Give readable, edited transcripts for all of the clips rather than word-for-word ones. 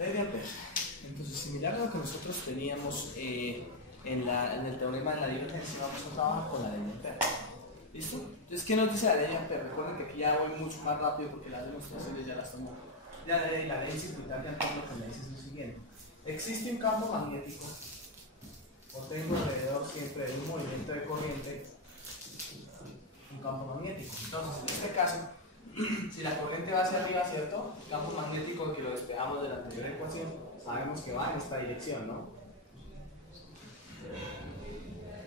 Ley de Ampère. Entonces, similar a lo que nosotros teníamos en el teorema de la divergencia, vamos a trabajar con la ley de Ampère. ¿Listo? Entonces, ¿qué nos dice la ley de Ampère? Recuerden que aquí ya voy mucho más rápido porque las demostraciones ya las tomo. Ya la ley circuital de Ampère lo que me dice es lo siguiente. Existe un campo magnético, o tengo alrededor siempre de un movimiento de corriente, un campo magnético. Entonces, en este caso, si la corriente va hacia arriba, ¿cierto? El campo magnético que lo despejamos de la anterior ecuación, sabemos que va en esta dirección, ¿no?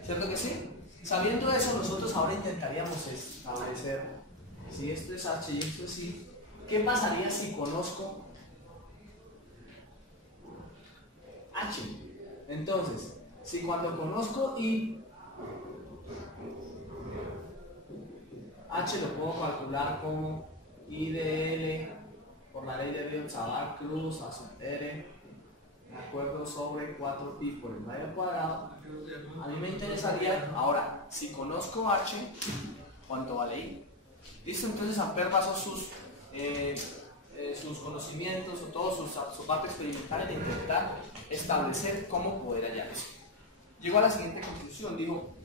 ¿Cierto que sí? Sabiendo eso, nosotros ahora intentaríamos establecer si esto es H y esto es I, ¿qué pasaría si conozco H? Entonces, si cuando conozco I, H lo puedo calcular como I de L por la ley de Biot-Savart-Cruz a sub R, de acuerdo, sobre 4pi por el radio cuadrado. A mí me interesaría, ahora, si conozco H, ¿cuánto vale I? ¿Listo? Entonces Ampère basó sus conocimientos o todo su parte experimental en intentar establecer cómo poder hallar eso. Llegó a la siguiente conclusión, dijo,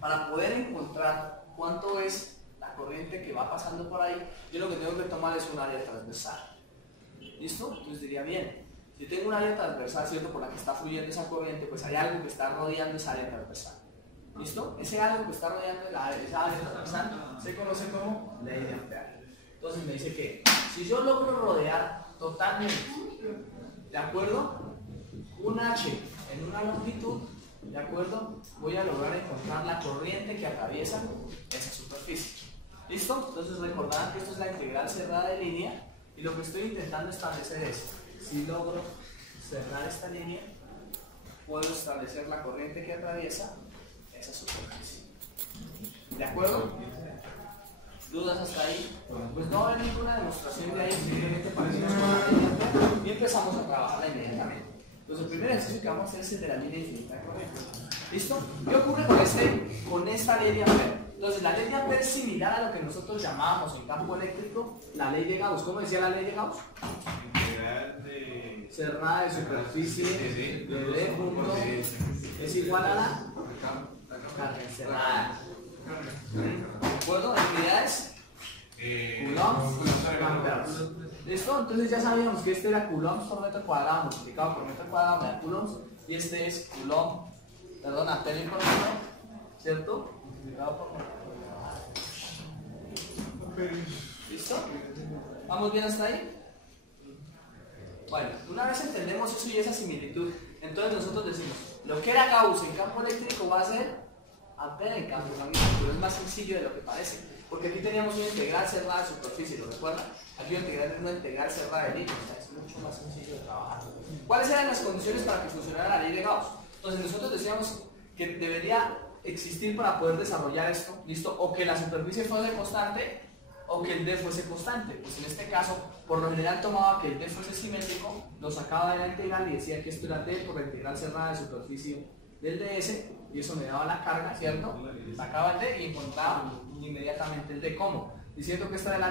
para poder encontrar cuánto es la corriente que va pasando por ahí, yo lo que tengo que tomar es un área transversal. ¿Listo? Entonces diría, bien, si tengo un área transversal, ¿cierto?, por la que está fluyendo esa corriente, pues hay algo que está rodeando esa área transversal. ¿Listo? Ese algo que está rodeando esa área transversal se conoce como ley de Ampère. Entonces me dice que si yo logro rodear totalmente, ¿de acuerdo?, un H en una longitud, ¿de acuerdo?, voy a lograr encontrar la corriente que atraviesa esa superficie. ¿Listo? Entonces recordarán que esto es la integral cerrada de línea y lo que estoy intentando establecer es, si logro cerrar esta línea, puedo establecer la corriente que atraviesa esa superficie. ¿De acuerdo? ¿Dudas hasta ahí? Pues no va a haber ninguna demostración de ahí, simplemente parecemos con la línea y empezamos a trabajarla inmediatamente. Entonces el primer ejercicio que vamos a hacer es el de la línea infinita de corriente. ¿Listo? ¿Qué ocurre con esta ley de Ampère? Entonces la ley de Ampère es similar a lo que nosotros llamábamos en campo eléctrico la ley de Gauss. ¿Cómo decía la ley de Gauss? Integral de cerrada de superficie de D punto es igual a la carga encerrada. ¿De acuerdo? Unidades coulombs. ¿Listo? Entonces ya sabíamos que este era coulombs por metro cuadrado multiplicado por metro cuadrado me da coulombs y este es coulomb, perdón, ampere por metro, ¿cierto? Multiplicado por metro cuadrado. ¿Listo? ¿Vamos bien hasta ahí? Bueno, una vez entendemos eso y esa similitud, entonces nosotros decimos, lo que era Gauss en campo eléctrico va a ser Ampère en campo magnético, pero es más sencillo de lo que parece, porque aquí teníamos una integral cerrada de superficie, ¿lo recuerdan? Aquí una integral cerrada de línea, o sea, es mucho más sencillo de trabajar. ¿Cuáles eran las condiciones para que funcionara la ley de Gauss? Entonces nosotros decíamos que debería existir para poder desarrollar esto, ¿listo? O que la superficie fuese constante o que el D fuese constante. Pues en este caso, por lo general tomaba que el D fuese simétrico, lo sacaba de la integral y decía que esto era D por la integral cerrada de superficie del ds y eso me daba la carga, ¿cierto? Sacaba el D y encontraba inmediatamente el D. ¿Cómo? Diciendo que este es el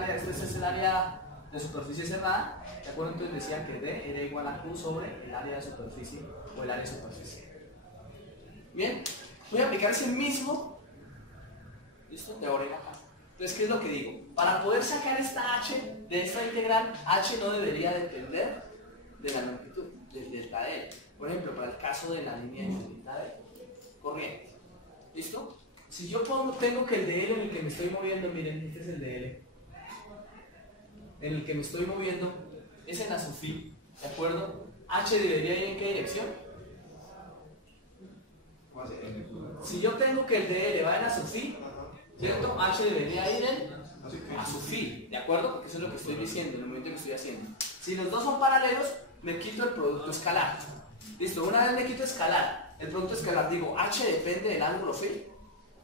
área de superficie cerrada, ¿de acuerdo? Entonces decía que D era igual a Q sobre el área de superficie o el área superficial. Bien, voy a aplicar ese mismo, ¿listo?, teorema acá. Entonces, ¿qué es lo que digo? Para poder sacar esta H de esta integral, H no debería depender de la longitud, del delta de L. Por ejemplo, para el caso de la línea infinita de corriente. ¿Listo? Si yo tengo que el de L en el que me estoy moviendo, miren, este es el de L, en el que me estoy moviendo, es en la SUFI, ¿de acuerdo? H debería ir en qué dirección. Si yo tengo que el de L va en la SUFI, ¿cierto? H debería ir a su phi, ¿de acuerdo? Porque eso es lo que estoy diciendo en el momento que estoy haciendo. Si los dos son paralelos, me quito el producto escalar. Listo, una vez me quito escalar, el producto escalar, digo, H depende del ángulo phi.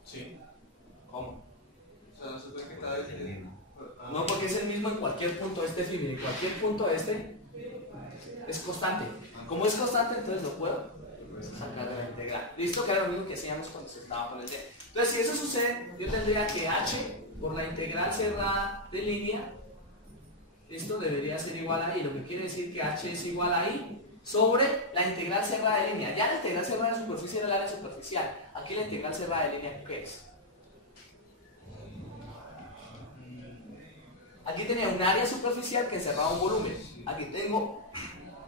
Sí. ¿Cómo? O sea, no se puede que está definido. No, porque es el mismo en cualquier punto de este phi. En cualquier punto de este es constante. Como es constante, entonces lo puedo sacar de la integral. ¿Listo? Que era lo mismo que hacíamos cuando se estaba con el D. Entonces, si eso sucede, yo tendría que H por la integral cerrada de línea Esto debería ser igual a I, lo que quiere decir que H es igual a I sobre la integral cerrada de línea. Ya la integral cerrada de superficie era el área superficial. Aquí la integral cerrada de línea, ¿qué es? Aquí tenía un área superficial que encerraba un volumen. Aquí tengo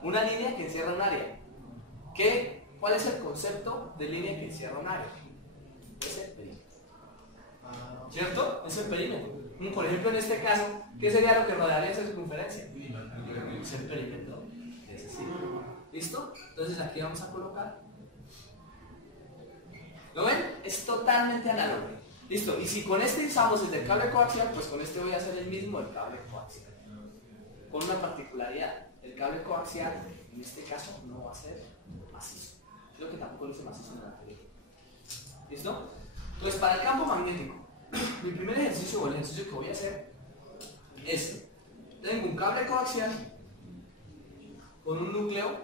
una línea que encierra un área. ¿Cuál es el concepto de línea que encierra un área? Es el perímetro. ¿Cierto? Es el perímetro. Por ejemplo, en este caso, ¿qué sería lo que rodearía esa circunferencia? Es el perímetro de ese círculo. ¿Listo? Entonces aquí vamos a colocar. ¿Lo ven? Es totalmente análogo. Listo. Y si con este usamos el del cable coaxial, pues con este voy a hacer el mismo del cable coaxial. Con una particularidad. El cable coaxial, en este caso, no va a ser macizo. Creo que tampoco lo hice macizo en el anterior. ¿Listo? Entonces, para el campo magnético, mi primer ejercicio o el ejercicio que voy a hacer es, tengo un cable coaxial con un núcleo,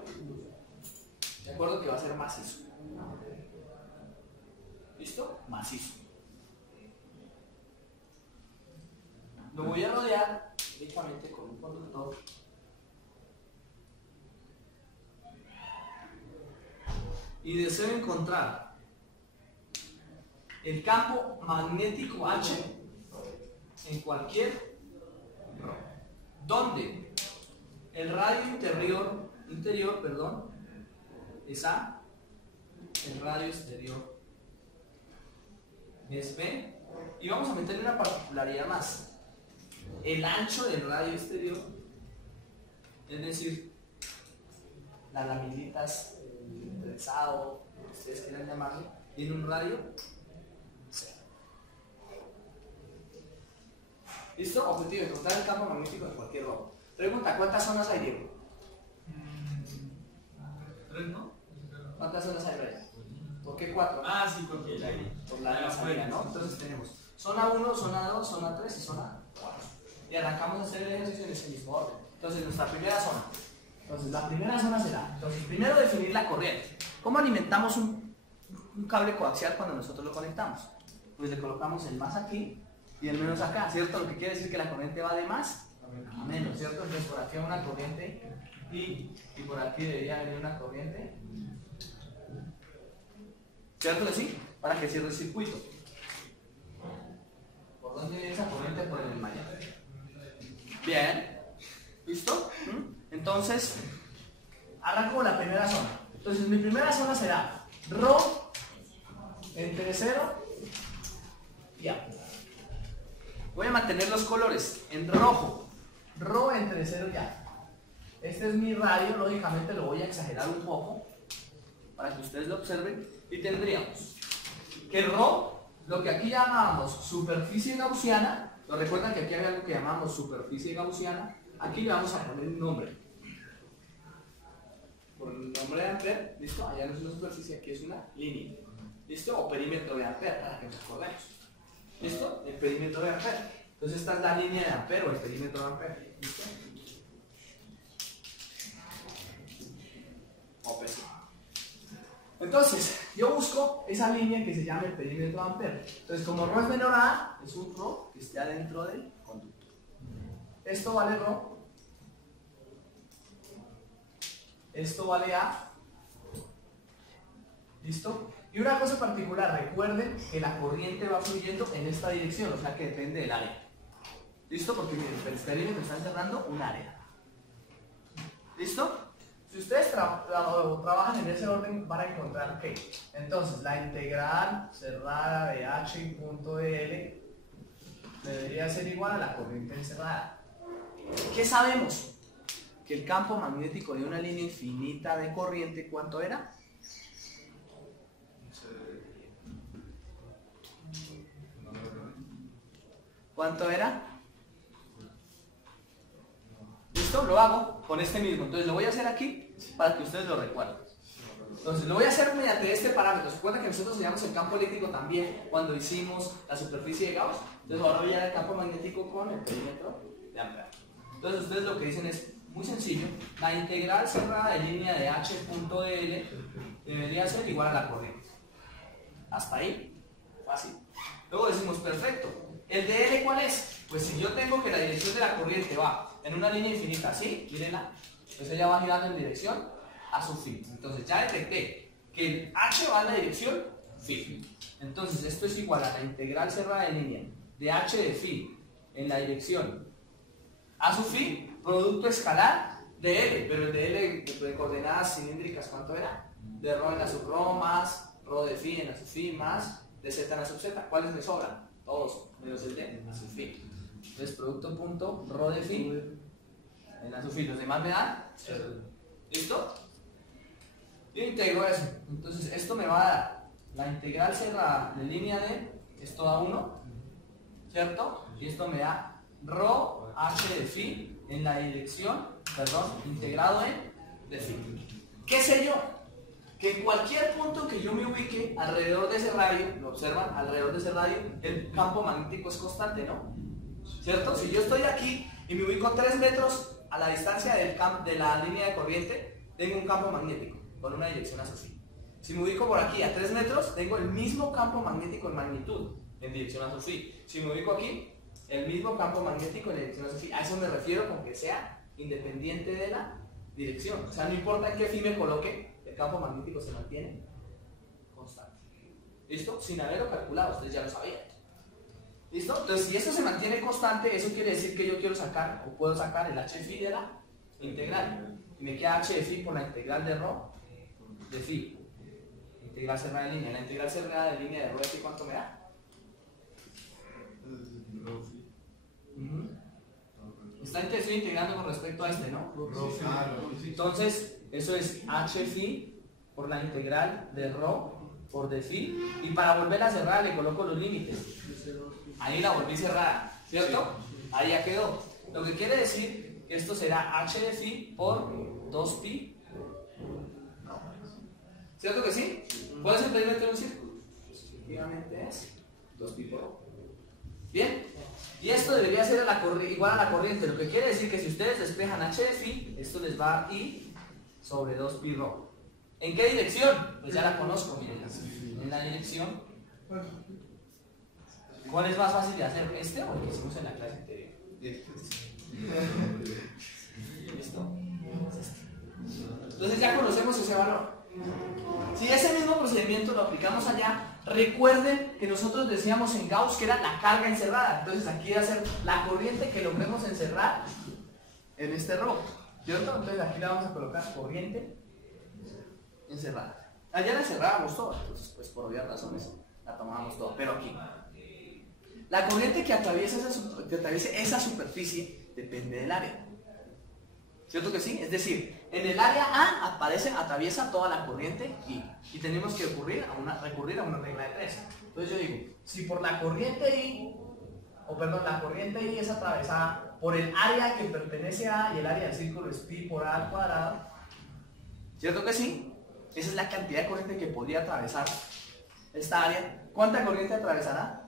de acuerdo, que va a ser macizo. ¿Listo? Macizo. Lo voy a rodear directamente con un conductor y deseo encontrar el campo magnético H en cualquier RO, donde el radio interior es A, el radio exterior es B, y vamos a meterle una particularidad más. El ancho del radio exterior, es decir, las laminitas, el trenzado, lo que ustedes quieran llamarle, tiene un radio cero. ¿Listo? Objetivo: encontrar el campo magnético de cualquier robo. Pregunta: ¿cuántas zonas hay, Diego? 3, ¿no? ¿Cuántas zonas hay, Brian? ¿Por qué 4? Ah, sí, porque el aire. Por la salida, ¿no? Entonces tenemos zona 1, zona 2, zona 3 y zona 4. Y arrancamos a hacer el ejercicio en ese mismo orden. Entonces, nuestra primera zona. Entonces, la primera zona será, entonces, primero definir la corriente. ¿Cómo alimentamos un cable coaxial cuando nosotros lo conectamos? Pues le colocamos el más aquí y el menos acá, ¿cierto? Lo que quiere decir que la corriente va de más a menos, ¿cierto? Entonces, por aquí hay una corriente y por aquí debería venir una corriente. ¿Cierto que sí? Para que cierre el circuito. ¿Por dónde viene esa corriente? Por el enmallado. Bien. ¿Listo? Entonces, arranco con la primera zona. Entonces, mi primera zona será Rho entre 0 y A. Voy a mantener los colores en rojo. Rho entre 0 y A. Este es mi radio, lógicamente lo voy a exagerar un poco para que ustedes lo observen. Y tendríamos que Rho, lo que aquí llamábamos superficie gaussiana, ¿lo recuerdan que aquí había algo que llamamos superficie gaussiana? Aquí le vamos a poner un nombre. Por el nombre de Ampere, ¿listo? Allá no es una superficie, aquí es una línea. ¿Listo? O perímetro de Ampere, para que nos acordemos. ¿Listo? El perímetro de Ampere. Entonces esta es la línea de Ampere o el perímetro de Ampere. ¿Listo? Entonces, yo busco esa línea que se llama el perímetro de Ampere. Entonces, como Rho es menor a A, es un Rho que esté adentro del conductor. Esto vale Rho. Esto vale A. ¿Listo? Y una cosa particular, recuerden que la corriente va fluyendo en esta dirección, o sea que depende del área. ¿Listo? Porque miren, el perímetro está encerrando un área. ¿Listo? Si ustedes trabajan en ese orden, van a encontrar que, entonces, la integral cerrada de H en punto de L debería ser igual a la corriente encerrada. ¿Qué sabemos? Que el campo magnético de una línea infinita de corriente, ¿cuánto era? ¿Cuánto era? ¿Listo? Lo hago con este mismo. Entonces lo voy a hacer aquí para que ustedes lo recuerden. Entonces lo voy a hacer mediante este parámetro. ¿Se acuerdan que nosotros hallamos el campo eléctrico también cuando hicimos la superficie de Gauss? Entonces ahora voy a dar el campo magnético con el perímetro de Ampere. Entonces ustedes lo que dicen es muy sencillo. La integral cerrada de línea de H punto de L debería ser igual a la corriente. ¿Hasta ahí? Fácil. Luego decimos, perfecto. ¿El de L cuál es? Pues si yo tengo que la dirección de la corriente va en una línea infinita, ¿sí? Mírenla. Pues ella va girando en dirección a su fin. Entonces ya detecté que el h va en la dirección phi. Entonces esto es igual a la integral cerrada de línea de h de phi en la dirección a su phi, producto escalar de L, pero el de L de coordenadas cilíndricas, ¿cuánto era? De ρ en la sub ρ más ρ de phi en la sub phi más de z en la sub z. ¿Cuáles me sobran? Todos, menos el de en la sub phi. Entonces producto punto ρ de phi en la sub phi. ¿Los demás me dan? ¿Listo? Yo integro eso. Entonces esto me va a dar la integral cerrada de línea de, esto da 1, ¿cierto? Y esto me da ρ h de phi en la dirección, perdón, integrado en de phi. ¿Qué sé yo? Que en cualquier punto que yo me ubique alrededor de ese radio, ¿lo observan? Alrededor de ese radio, el campo magnético es constante, ¿no? ¿Cierto? Si yo estoy aquí y me ubico 3 metros a la distancia de la línea de corriente, tengo un campo magnético con una dirección hacia phi. Si me ubico por aquí a 3 metros, tengo el mismo campo magnético en magnitud en dirección hacia phi. Si me ubico aquí, el mismo campo magnético en dirección hacia phi. A eso me refiero con que sea independiente de la dirección. O sea, no importa en qué phi me coloque, el campo magnético se mantiene constante. ¿Listo? Sin haberlo calculado, ustedes ya lo sabían. ¿Listo? Entonces, si esto se mantiene constante, eso quiere decir que yo quiero sacar, o puedo sacar el h de phi de la integral. Y me queda h de phi por la integral de ρ de phi. Integral cerrada de línea. La integral cerrada de línea de ρ de phi, ¿cuánto me da? Está estoy integrando con respecto a este, ¿no? Entonces, eso es h phi por la integral de ρ por de phi. Y para volverla a cerrar le coloco los límites. Ahí la volví cerrada, ¿cierto? Ahí ya quedó. Lo que quiere decir que esto será h de phi por 2pi. ¿Cierto que sí? ¿Cuál es el perímetro de un círculo? Efectivamente es 2pi por ρ. ¿Bien? Y esto debería ser igual a la corriente, lo que quiere decir que si ustedes despejan h de phi, esto les va a dar i sobre 2pi ρ. ¿En qué dirección? Pues ya la conozco, miren. En la dirección. ¿Cuál es más fácil de hacer? ¿Este o el que hicimos en la clase anterior? ¿Listo? Entonces ya conocemos ese valor. Si ese mismo procedimiento lo aplicamos allá, recuerden que nosotros decíamos en Gauss que era la carga encerrada. Entonces aquí va a ser la corriente que logremos encerrar en este ρ, ¿cierto? Entonces aquí le vamos a colocar corriente encerrada. Allá la encerrábamos toda, entonces pues por obvias razones la tomábamos toda, pero aquí la corriente que atraviese esa superficie depende del área. ¿Cierto que sí? Es decir, en el área A atraviesa toda la corriente y tenemos que recurrir a una regla de 3. Entonces yo digo, si por la corriente I, la corriente I es atravesada por el área que pertenece a A y el área del círculo es pi por A al cuadrado, ¿cierto que sí? Esa es la cantidad de corriente que podría atravesar esta área. ¿Cuánta corriente atravesará?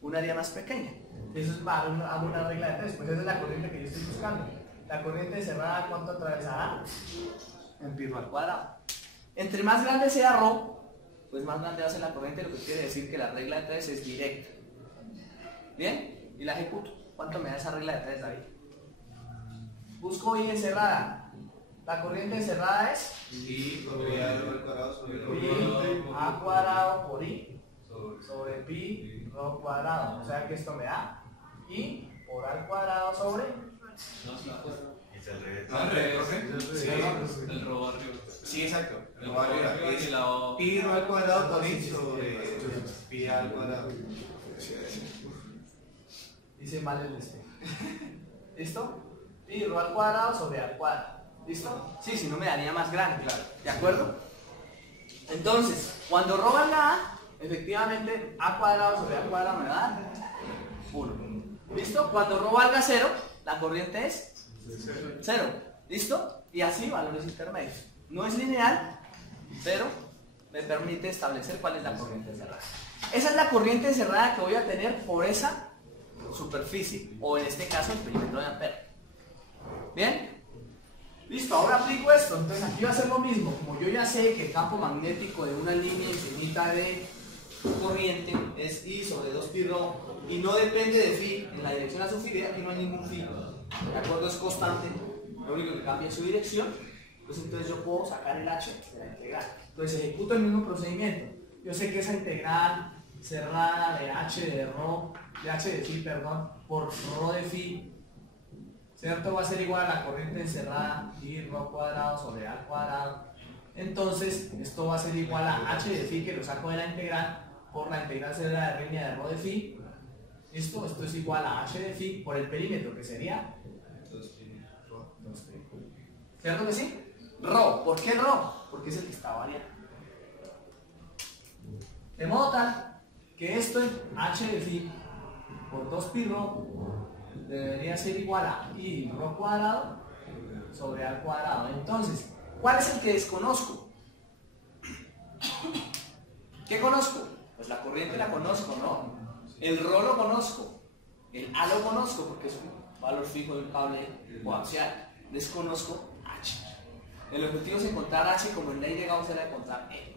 Un área más pequeña. Eso es hago una regla de 3, pues esa es la corriente que yo estoy buscando. La corriente cerrada, ¿cuánto atravesará? En pi ρ al cuadrado. Entre más grande sea ρ, pues más grande va a ser la corriente, lo que quiere decir que la regla de 3 es directa. ¿Bien? Y la ejecuto. ¿Cuánto me da esa regla de 3, David? Busco I encerrada. La corriente encerrada es I sobre A al cuadrado sobre pi A cuadrado por I sobre pi ρ cuadrado. O sea que esto me da I por A al cuadrado sobre... Es al revés. Al revés. El robo arriba. Sí, exacto. El robo arriba y la O. Pi ρ al cuadrado por I sobre pi A al cuadrado. Hice mal el este. ¿Listo? Pi ρ al cuadrado sobre A al cuadrado. ¿Listo? Sí, si no me daría más grande, claro. ¿De acuerdo? Entonces, cuando ρ valga A, efectivamente A cuadrado sobre A cuadrado me da 1. ¿Listo? Cuando ρ valga 0, la corriente es 0. ¿Listo? Y así valores intermedios. No es lineal, pero me permite establecer cuál es la corriente cerrada. Esa es la corriente cerrada que voy a tener por esa superficie, o en este caso el perímetro de Ampere. ¿Bien? Listo, ahora aplico esto. Entonces aquí va a ser lo mismo. Como yo ya sé que el campo magnético de una línea infinita de corriente es I sobre 2pi rho y no depende de phi en la dirección a su phi, aquí no hay ningún phi, ¿de acuerdo? Es constante, lo único que cambia es su dirección, pues entonces yo puedo sacar el h de la integral. Entonces ejecuto el mismo procedimiento. Yo sé que esa integral cerrada de h de phi, perdón, por rho de phi, ¿cierto? Va a ser igual a la corriente encerrada y rho cuadrado sobre a cuadrado. Entonces, esto va a ser igual a h de phi, que lo saco de la integral, por la integral cerrada de línea de rho de phi. Esto es igual a h de phi por el perímetro, que sería 2pi. ¿Cierto que sí? Rho. ¿Por qué rho? Porque es el que está variando. De modo tal que esto es h de phi por 2pi rho debería ser igual a i rho cuadrado sobre al cuadrado. Entonces, ¿cuál es el que desconozco? ¿Qué conozco? Pues la corriente la conozco, ¿no? El rho lo conozco, el a lo conozco porque es un valor fijo de un cable coaxial. Desconozco h. El objetivo es encontrar h como en ley de Gauss era encontrar e.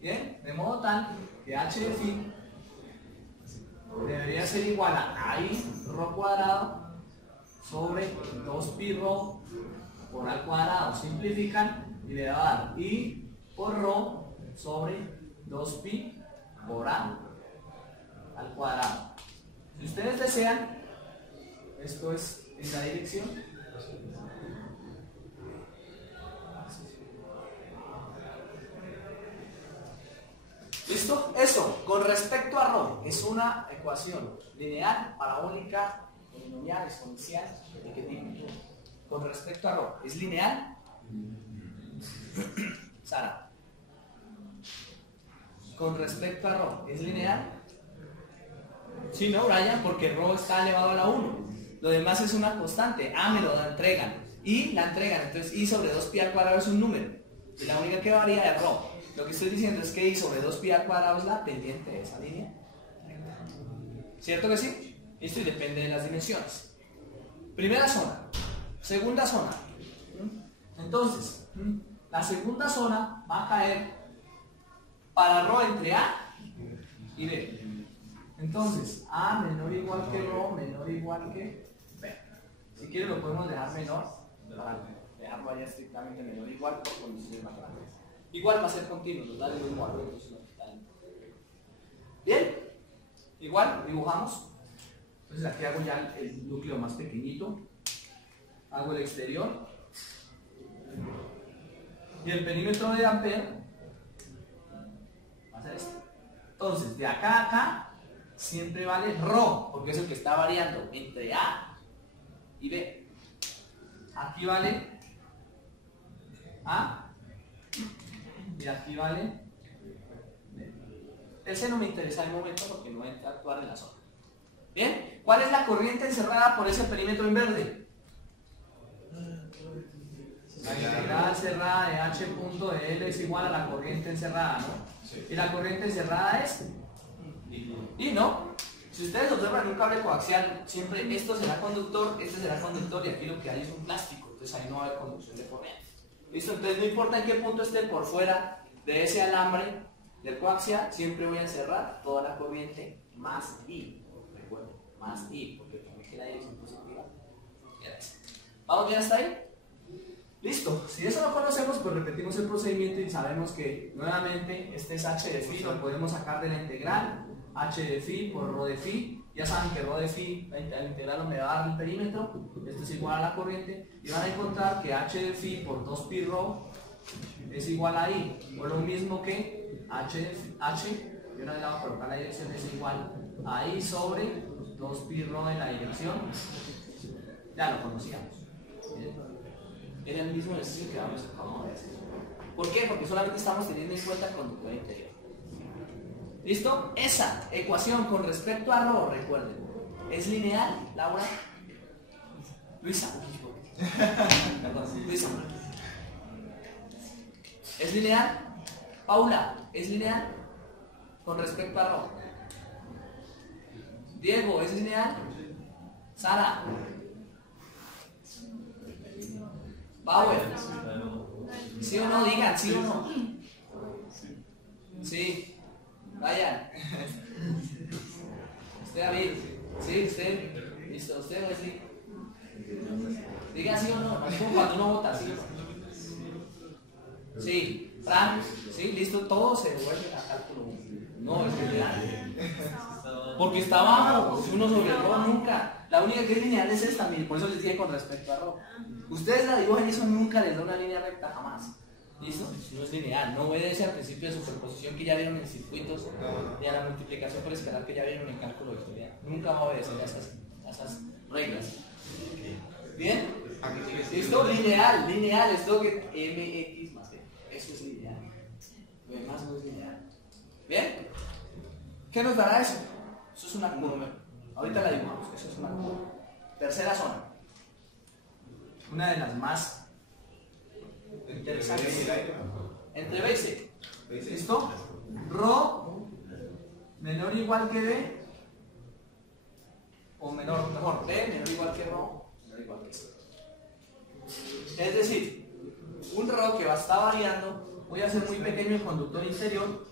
Bien, de modo tal que h de phi debería ser igual a i rho cuadrado sobre 2pi rho por al cuadrado. Simplifican y le va a dar i por rho sobre 2pi por a al cuadrado. Si ustedes desean, esto es en la dirección. ¿Listo? Eso, con respecto a rho, es una ecuación lineal, parabólica, polinomial, exponencial, ¿de qué tipo? Con respecto a rho, ¿es lineal? Sara. Con respecto a rho, ¿es lineal? Sí, ¿no, Brian? Porque rho está elevado a la 1. Lo demás es una constante. A me lo entregan. Y la entregan. Entonces, i sobre 2pi al cuadrado es un número. Y la única que varía es rho. Lo que estoy diciendo es que i sobre 2pi al cuadrado es la pendiente de esa línea. ¿Cierto que sí? Esto y depende de las dimensiones. Primera zona. Segunda zona. Entonces, la segunda zona va a caer para rho entre a y b. Entonces, a menor o igual que rho, menor o igual que b. Si quieren lo podemos dejar menor, para dejarlo allá estrictamente menor o igual por condiciones matemáticas. Igual va a ser continuo, nos da el mismo valor. Bien, igual dibujamos. Entonces aquí hago ya el núcleo más pequeñito. Hago el exterior. Y el perímetro de Ampere va a ser este. Entonces, de acá a acá siempre vale rho, porque es el que está variando entre A y B. Aquí vale A y aquí vale B. Ese no me interesa en el momento porque no entra a actuar en la zona. Bien, ¿cuál es la corriente encerrada por ese perímetro en verde? La integral cerrada de h punto de L es igual a la corriente encerrada, ¿no? Sí. Y la corriente encerrada es I, ¿no? Si ustedes observan un cable coaxial, siempre esto será conductor, este será conductor y aquí lo que hay es un plástico, entonces ahí no va a haber conducción de corriente. ¿Listo? Entonces no importa en qué punto esté por fuera de ese alambre del coaxial, siempre voy a encerrar toda la corriente más I, recuerden, más I, porque también queda la dirección positiva. ¿Vamos bien hasta ahí? Listo, si eso no conocemos, pues repetimos el procedimiento y sabemos que nuevamente este es h de phi, lo podemos sacar de la integral, h de phi por rho de phi. Ya saben que rho de phi, la integral me va a dar el perímetro, esto es igual a la corriente, y van a encontrar que h de phi por 2pi rho es igual a i, o lo mismo que h, y una vez le voy a colocar la dirección, es igual a i sobre 2pi rho en la dirección, ya lo conocíamos. Era el mismo ejercicio que acabamos de hacer. ¿Por qué? Porque solamente estamos teniendo en cuenta el conductor interior. ¿Listo? Esa ecuación con respecto a rho, recuerden, ¿es lineal, Laura? Luisa. Perdón, Luisa. ¿Es lineal? Paula, ¿es lineal? Con respecto a rho. Diego, ¿es lineal? Sara. Power. ¿Sí o no? Digan, ¿sí o no? Sí. Vayan. Usted, David. Sí, usted. Listo, usted, Wesley. Diga sí o no. Es como cuando uno vota, ¿sí o no? Sí. Fran. Sí, listo. Todo se devuelve a cálculo 1. No, es lineal. Porque está abajo. Uno sobre Rho nunca. La única que es lineal es esta. Mire, por eso les dije con respecto a Rho. Ustedes la dibujan y eso nunca les da una línea recta, jamás. ¿Listo? No es lineal, no obedece al principio de superposición que ya vieron en circuitos, ni a la multiplicación por escalar que ya vieron en cálculo vectorial. Nunca va a obedecer a esas reglas. ¿Bien? ¿Listo? Lineal, es lo que mx más b. Eso es lineal. Lo demás no es lineal. ¿Bien? ¿Qué nos dará eso? Eso es una curva. Ahorita la dibujamos, eso es una curva. Tercera zona. Una de las más interesantes. Entre B y C. ¿Listo? Rho menor o igual que B, o mejor, B menor o igual que Rho, menor o igual que C. Es decir, un Rho que va a estar variando, voy a hacer muy pequeño el conductor interior,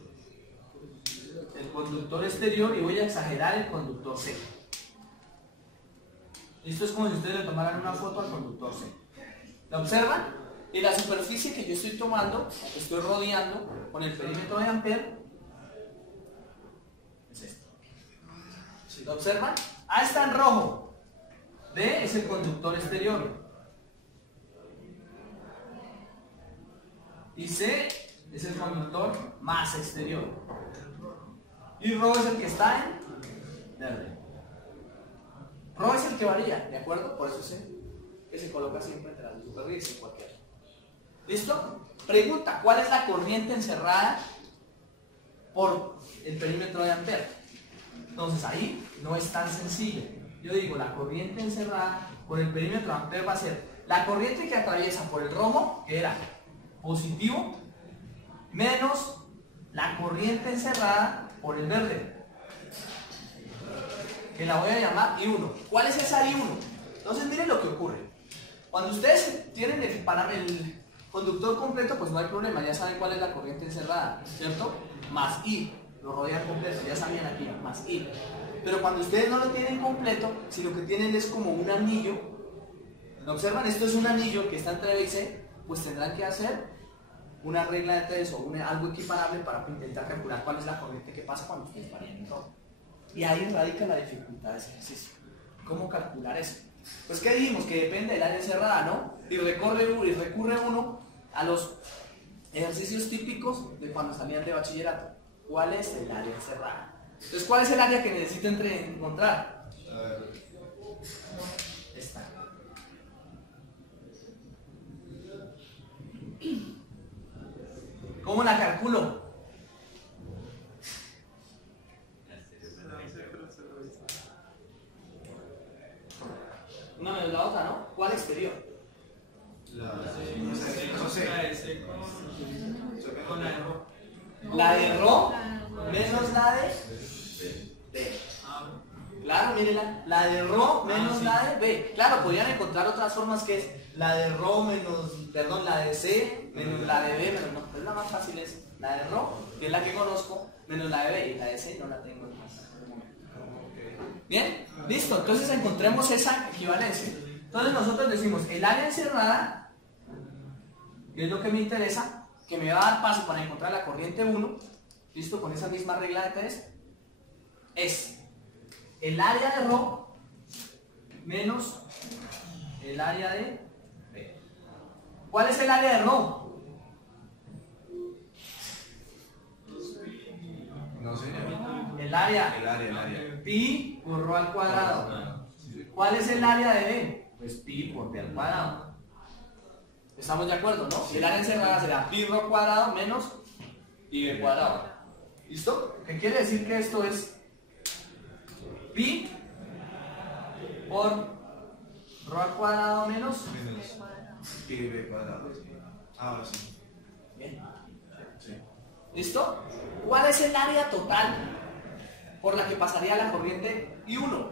el conductor exterior, y voy a exagerar el conductor C. Esto es como si ustedes le tomaran una foto al conductor C. ¿Lo observan? Y la superficie que yo estoy tomando, que estoy rodeando con el perímetro de Ampère, es esto. ¿Lo observan? A está en rojo. D es el conductor exterior. Y C es el conductor más exterior. Y Rho es el que está en verde. Rho es el que varía, ¿de acuerdo? Por eso C que se coloca siempre entre las dos superficies, cualquiera. ¿Listo? Pregunta, ¿cuál es la corriente encerrada por el perímetro de Ampère? Entonces ahí no es tan sencillo. Yo digo, la corriente encerrada por el perímetro de Ampère va a ser la corriente que atraviesa por el rojo, que era positivo, menos la corriente encerrada por el verde, que la voy a llamar I1. ¿Cuál es esa I1? Entonces miren lo que ocurre. Cuando ustedes tienen el conductor completo, pues no hay problema, ya saben cuál es la corriente encerrada, ¿cierto? Más I, lo rodean completo, ya sabían aquí, más I. Pero cuando ustedes no lo tienen completo, si lo que tienen es como un anillo, ¿lo observan? Esto es un anillo que está entre B y C, pues tendrán que hacer una regla de tres o algo equiparable para intentar calcular cuál es la corriente que pasa cuando ustedes varían en todo. Y ahí radica la dificultad de ese ejercicio. ¿Cómo calcular eso? Pues ¿qué dijimos? Que depende del área encerrada, ¿no? Y recurre uno a los ejercicios típicos de cuando salían de bachillerato. ¿Cuál es el área encerrada? Entonces, ¿cuál es el área que necesito encontrar? Esta. ¿Cómo la calculo? Una menos la otra, ¿no? ¿Cuál exterior? No sé. Con la de Rho. La de Rho menos la de B. Claro, mírenla. La de Rho menos la de B. Claro, podrían encontrar otras formas que es la de Rho menos, perdón, la de C menos la de B, pero no. Pero la más fácil es la de Rho, que es la que conozco, menos la de B. Y la de C no la tengo en este momento. Bien, listo. Entonces encontremos esa equivalencia. Entonces nosotros decimos el área encerrada, que es lo que me interesa, que me va a dar paso para encontrar la corriente 1, listo, con esa misma regla de 3, es el área de Rho menos el área de B. ¿Cuál es el área de Rho? No sé. El área. Pi por Rho al cuadrado. ¿Cuál es el área de B? Pues pi por B al cuadrado. ¿Estamos de acuerdo, no? Y el área encerrada será pi Rho cuadrado menos pi B cuadrado. ¿Listo? ¿Qué quiere decir que esto es pi por Rho al cuadrado menos Pi B cuadrado. Ahora sí. Bien. Sí. ¿Listo? ¿Cuál es el área total por la que pasaría la corriente I1?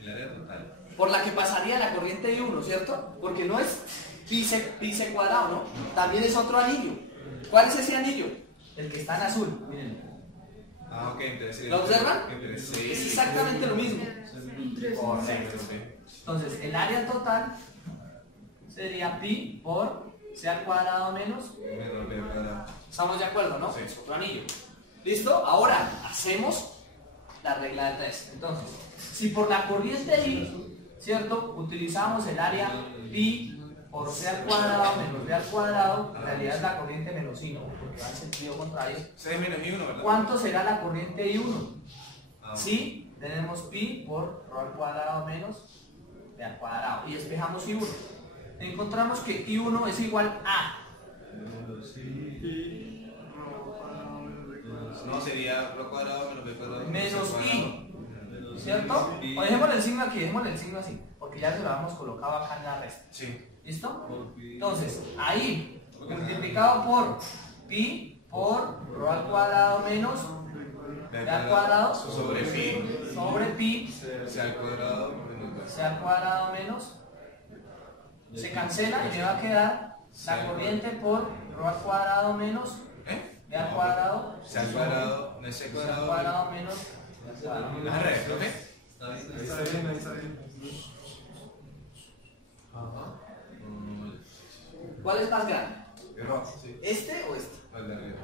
El área total. Por la que pasaría la corriente I1, ¿cierto? Porque no es pi C cuadrado, ¿no? También es otro anillo. ¿Cuál es ese anillo? El que está en azul, miren. Ah, ok, entonces. ¿Lo observan? Entonces, Es sí. exactamente lo mismo. Correcto. Entonces, el área total sería pi por c al cuadrado menos. Menos b cuadrado. ¿Estamos de acuerdo, no? Sí. Es otro anillo. ¿Listo? Ahora hacemos la regla de 3. Entonces, si por la corriente I, ¿cierto? Utilizamos el área pi por c al cuadrado menos b al cuadrado, en realidad es la corriente menos I, ¿no? Porque va en sentido contrario. 6 menos i1, ¿verdad? ¿Cuánto será la corriente I1? Ah, Si tenemos pi por ρ al cuadrado menos b al cuadrado y despejamos I1. Encontramos que I1 es igual a no, sería ρ cuadrado menos b cuadrado. menos c I, cuadrado. ¿cierto? I. O dejémosle el signo aquí, dejémosle el signo así, porque ya se lo habíamos colocado acá en la resta. Sí. ¿Listo? Entonces, ahí, multiplicado por pi por ρ al cuadrado menos b al cuadrado sobre pi. c al cuadrado menos c al cuadrado menos, se cancela y me va a quedar la corriente por ρ al cuadrado menos b al cuadrado, c al cuadrado, no es c c al cuadrado. cuadrado menos b al cuadrado. ¿Es al revés, profe? Está bien. ¿Cuál es más grande? Error, sí. ¿Este o este? Al de arriba.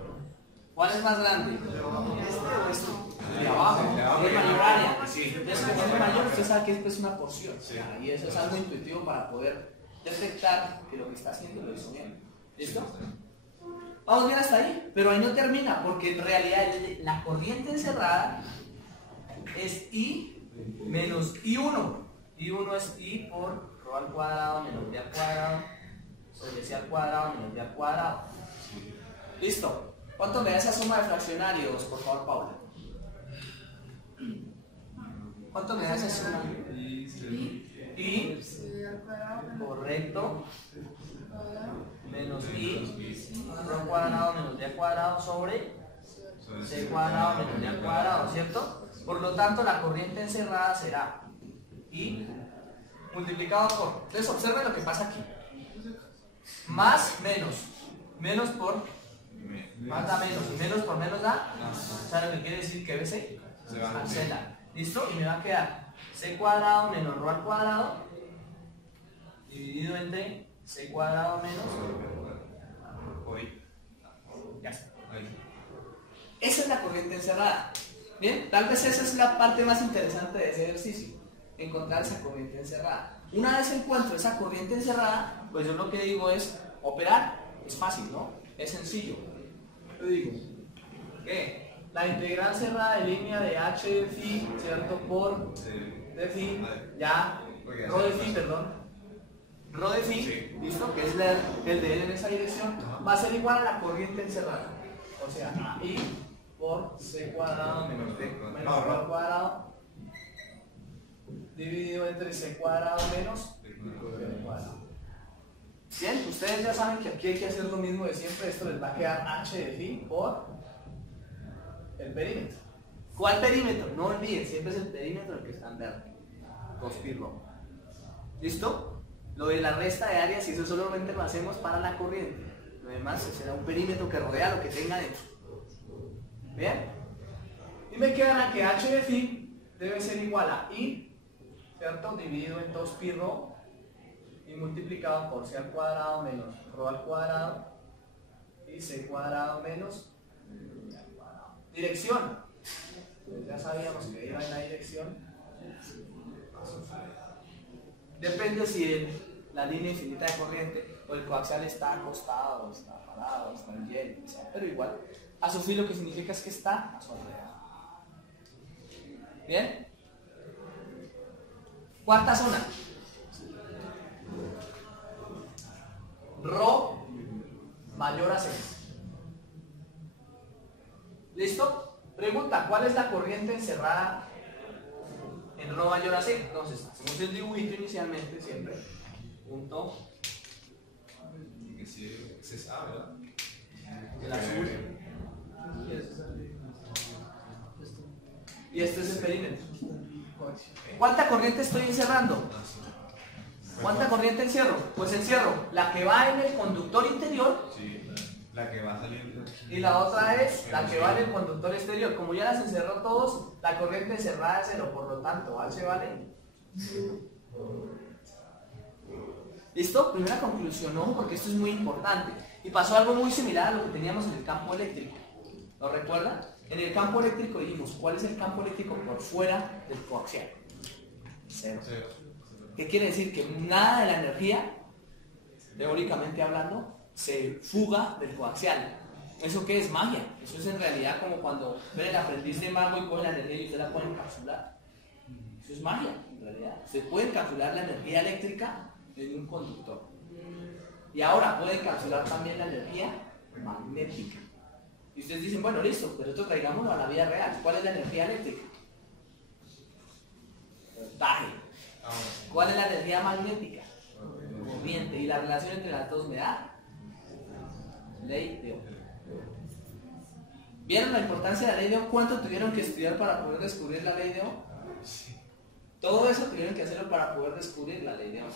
¿Cuál es más grande? ¿Este o este? De abajo. El de abajo. Es mayor área. Sí. Entonces, como es mayor, usted sabe que esto es una porción. Sí. Y eso es algo intuitivo para poder detectar que lo que está haciendo lo hizo bien. ¿Listo? Vamos bien hasta ahí, pero ahí no termina, porque en realidad la corriente encerrada es I menos I1. I1 es I por ρ al cuadrado menos b al cuadrado sobre c al cuadrado menos b al cuadrado. ¿Listo? ¿Cuánto me da esa suma de fraccionarios, por favor, Paula? ¿Cuánto me da esa suma? I, correcto, menos I, ρ cuadrado menos b al cuadrado sobre c cuadrado menos b al cuadrado, ¿cierto? Por lo tanto, la corriente encerrada será I multiplicado por... Entonces, observen lo que pasa aquí. Más menos. Menos por... Más da menos. Y menos por menos da... ¿Saben lo que quiere decir? Que BC Se va a cancela. ¿Listo? Y me va a quedar c cuadrado menos ρ al cuadrado dividido entre c cuadrado menos... Hoy. Ya está. Ahí. Esa es la corriente encerrada. Bien, tal vez esa es la parte más interesante de ese ejercicio, encontrar esa corriente encerrada. Una vez encuentro esa corriente encerrada, pues yo lo que digo es operar. Es fácil, ¿no? Es sencillo. Yo digo que la integral cerrada de línea de h de phi, ¿cierto? Por de phi, ya, rho de phi, perdón. Rho de phi, Sí. ¿listo? Que es el de él en esa dirección, va a ser igual a la corriente encerrada. O sea, a I por c cuadrado menos b menos ρ al cuadrado dividido entre c cuadrado menos b al cuadrado. Bien, ustedes ya saben que aquí hay que hacer lo mismo de siempre. Esto les va a quedar h de phi por el perímetro. ¿Cuál perímetro? No olviden, siempre es el perímetro el que está en verde. 2pi ρ. ¿Listo? Lo de la resta de áreas, y eso solamente lo hacemos para la corriente. Lo demás será un perímetro que rodea lo que tenga dentro. ¿Bien? Y me queda la que h de phi debe ser igual a I, ¿cierto? Dividido en 2pi ρ y multiplicado por c al cuadrado menos ρ al cuadrado y c cuadrado menos b al cuadrado. Dirección. Pues ya sabíamos que iba en la dirección. Depende si la línea infinita de corriente o el coaxial está acostado, está parado, está en Y, pero igual. A su filo, lo que significa es que está a su alrededor. ¿Bien? Cuarta zona. Rho mayor a 6. ¿Listo? Pregunta, ¿cuál es la corriente encerrada en Rho mayor a 6? Entonces, hacemos el dibujito inicialmente, siempre. Punto. Que sí, se sabe, ¿verdad? El azul. Y este es el perímetro. ¿Cuánta corriente estoy encerrando? ¿Cuánta corriente encierro? Pues encierro la que va en el conductor interior, Sí. La que va saliendo. Y la otra es la que va en el conductor exterior. Como ya las encerró todos, la corriente encerrada es 0, por lo tanto, H vale. ¿Listo? Primera conclusión, ojo, porque esto es muy importante. Y pasó algo muy similar a lo que teníamos en el campo eléctrico. ¿Lo recuerdan? En el campo eléctrico dijimos, ¿cuál es el campo eléctrico por fuera del coaxial? 0. ¿Qué quiere decir? Que nada de la energía, teóricamente hablando, se fuga del coaxial. ¿Eso qué es? Magia. Eso es en realidad como cuando ven el aprendiz de mago y coge la energía y usted la puede encapsular. Eso es magia, en realidad. Usted puede encapsular la energía eléctrica en un conductor. Y ahora puede encapsular también la energía magnética. Y ustedes dicen, bueno, listo, pero esto traigámoslo a la vida real. ¿Cuál es la energía eléctrica? Voltaje. ¿Cuál es la energía magnética? Corriente. Y la relación entre las dos me da ley de Ohm. ¿Vieron la importancia de la ley de Ohm? ¿Cuánto tuvieron que estudiar para poder descubrir la ley de Ohm? Todo eso tuvieron que hacerlo para poder descubrir la ley de Ohm.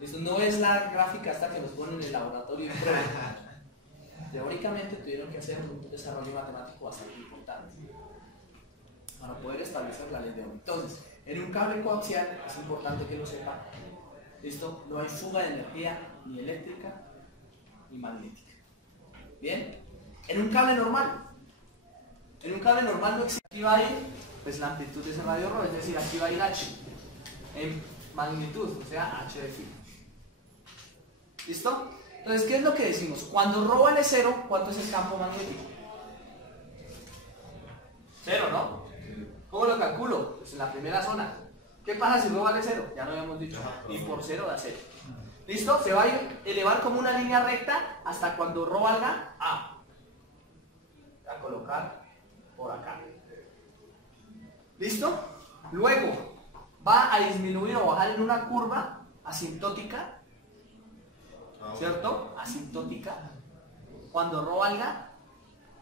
Esto no es la gráfica hasta que nos ponen en el laboratorio y prueben. Teóricamente tuvieron que hacer un desarrollo matemático bastante importante para poder establecer la ley de Ohm. Entonces, en un cable coaxial es importante que lo sepan. ¿Listo? No hay fuga de energía ni eléctrica ni magnética. ¿Bien? En un cable normal no existe. Aquí va a ir pues, la amplitud de ese radio Rho, es decir, aquí va a ir H en magnitud, o sea, H de filo. ¿Listo? Entonces, ¿qué es lo que decimos? Cuando Rho vale 0, ¿cuánto es el campo magnético? 0, ¿no? ¿Cómo lo calculo? Pues en la primera zona. ¿Qué pasa si Rho vale 0? Ya lo habíamos dicho. Y por 0 da 0. ¿Listo? Se va a elevar como una línea recta hasta cuando Rho valga A. Voy a colocar por acá. ¿Listo? Luego va a disminuir o bajar en una curva asintótica. ¿Cierto? Asintótica. Cuando Rho valga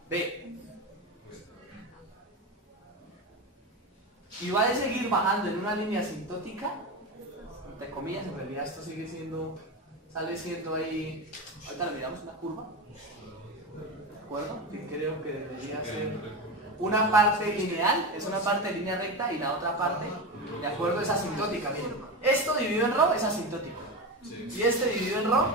B. Y va a seguir bajando en una línea asintótica, entre comillas, en realidad esto sigue siendo, sale siendo ahí, ahorita le miramos una curva, ¿de acuerdo? Que creo que debería ser una parte lineal, es una parte de línea recta y la otra parte, ¿de acuerdo? Es asintótica, miren. Esto dividido en Rho es asintótico. Y este dividido en Rho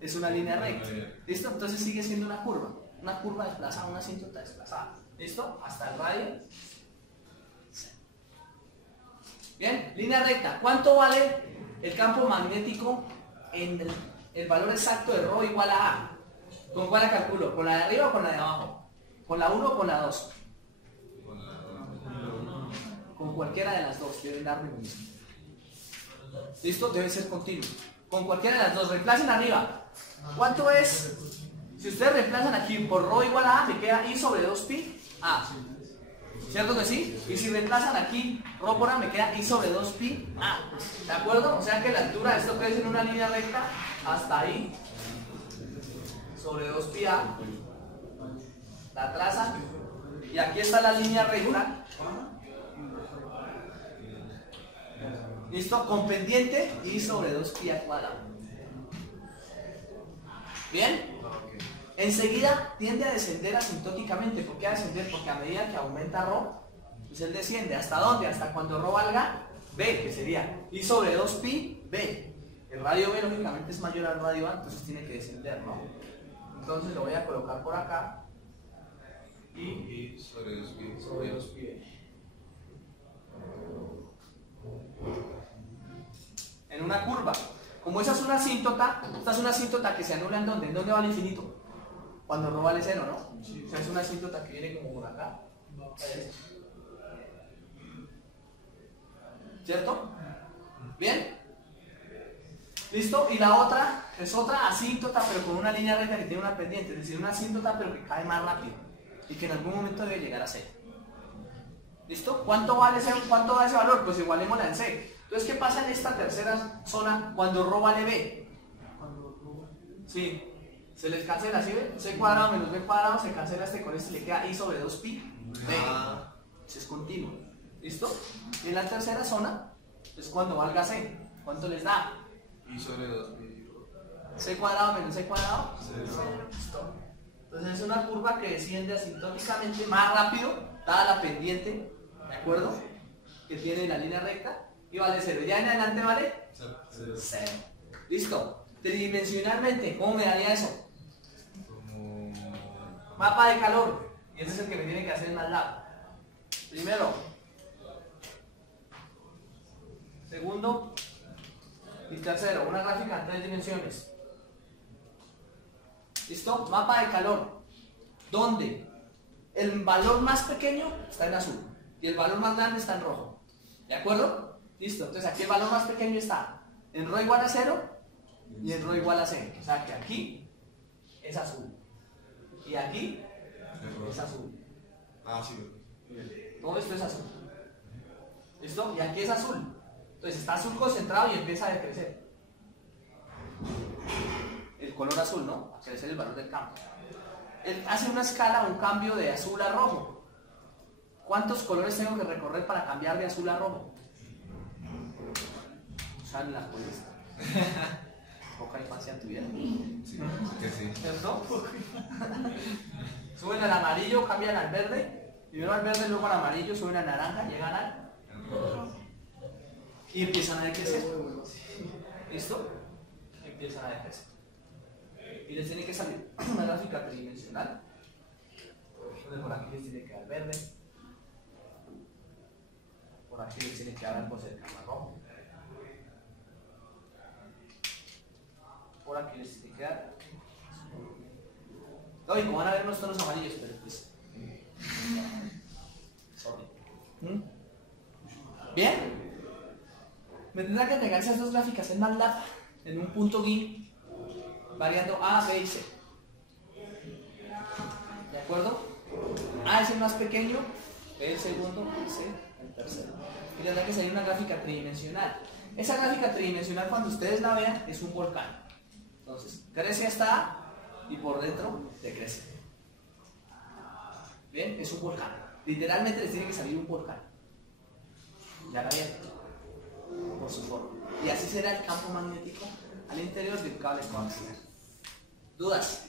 es una línea recta. ¿Listo? Entonces sigue siendo una curva desplazada, una asíntota desplazada. ¿Listo? Hasta el radio. Bien, línea recta. ¿Cuánto vale el campo magnético en el valor exacto de Rho igual a A? ¿Con cuál la calculo? ¿Con la de arriba o con la de abajo? ¿Con la 1 o con la 2? Con cualquiera de las dos, deben darme lo mismo. ¿Listo? Debe ser continuo. Con cualquiera de las dos, reemplacen arriba. ¿Cuánto es? Si ustedes reemplazan aquí por Rho igual a A, me queda I sobre 2pi A. ¿Cierto que sí? Y si reemplazan aquí Rho por A, me queda I sobre 2pi A. ¿De acuerdo? O sea que la altura de esto crece en una línea recta hasta ahí sobre 2pi A. La trazan. Y aquí está la línea recta. ¿Listo? Con pendiente I sobre 2pi A cuadrado. ¿Bien? Enseguida tiende a descender asintóticamente. ¿Por qué a descender? Porque a medida que aumenta Rho, pues él desciende. ¿Hasta dónde? Hasta cuando Rho valga B, que sería I sobre 2pi B. El radio B lógicamente es mayor al radio A, entonces tiene que descender, ¿no? Entonces lo voy a colocar por acá. Y sobre 2pi. Sobre 2pi B. En una curva. Como esa es una asíntota, esta es una asíntota que se anula ¿en dónde? ¿En dónde va el infinito? Cuando Rho vale 0, ¿no? O sea, es una asíntota que viene como por acá. ¿Cierto? ¿Bien? ¿Listo? Y la otra es otra asíntota, pero con una línea recta que tiene una pendiente. Es decir, una asíntota, pero que cae más rápido. Y que en algún momento debe llegar a C. ¿Listo? ¿Cuánto da ese valor? Pues igualémosla en C. Entonces, ¿qué pasa en esta tercera zona cuando Rho vale B? Sí, se les cancela, ¿sí ven? C cuadrado menos B cuadrado, se cancela este con este y le queda I sobre 2pi B. Eso es continuo. ¿Listo? Y en la tercera zona es cuando valga C. ¿Cuánto les da? Y sobre 2pi. C cuadrado menos C cuadrado. Cero. Listo. Entonces es una curva que desciende asintóticamente más rápido, dada la pendiente, ¿de acuerdo? Que tiene la línea recta y vale 0. Ya en adelante vale Cero. 0. Listo. Tridimensionalmente, ¿cómo me daría eso? Como. Mapa de calor. Y ese es el que me tiene que hacer en MATLAB. Primero. Segundo. Y tercero, una gráfica en 3 dimensiones. ¿Listo? Mapa de calor. Donde el valor más pequeño está en azul y el valor más grande está en rojo. ¿De acuerdo? Listo. Entonces aquí el valor más pequeño está en ρ igual a 0 y en ρ igual a 0. O sea que aquí es azul. Y aquí es azul. Ah, sí. Todo esto es azul. ¿Listo? Y aquí es azul. Entonces está azul concentrado y empieza a decrecer. El color azul, ¿no? A crecer el valor del campo. Él hace una escala, un cambio de azul a rojo. ¿Cuántos colores tengo que recorrer para cambiar de azul a rojo? Usan la polista. Poca infancia en tu vida. Sí, que sí. ¿Cierto? Suben al amarillo, cambian al verde. Primero al verde, luego al amarillo, suben al naranja, llegan al y empiezan a decrecer. ¿Listo? Empiezan a decrecer. Y les tiene que salir una gráfica tridimensional. Entonces por aquí les tiene que dar verde. Por aquí les tiene que dar algo cercano a rojo. Por aquí les tiene que dar. No, y como van a ver unos tonos amarillos, pero pues. Sorry. ¿Bien? Me tendrá que entregar esas dos gráficas en MATLAB en un punto GIMP variando A, B y C. ¿De acuerdo? A es el más pequeño, B el segundo, C el tercero. Y tendrá que salir una gráfica tridimensional. Esa gráfica tridimensional, cuando ustedes la vean, es un volcán. Entonces, crece hasta A y por dentro decrece. ¿Bien? Es un volcán. Literalmente les tiene que salir un volcán. Ya la vieron. Por su forma. Y así será el campo magnético al interior del cable coaxial. ¿Dudas?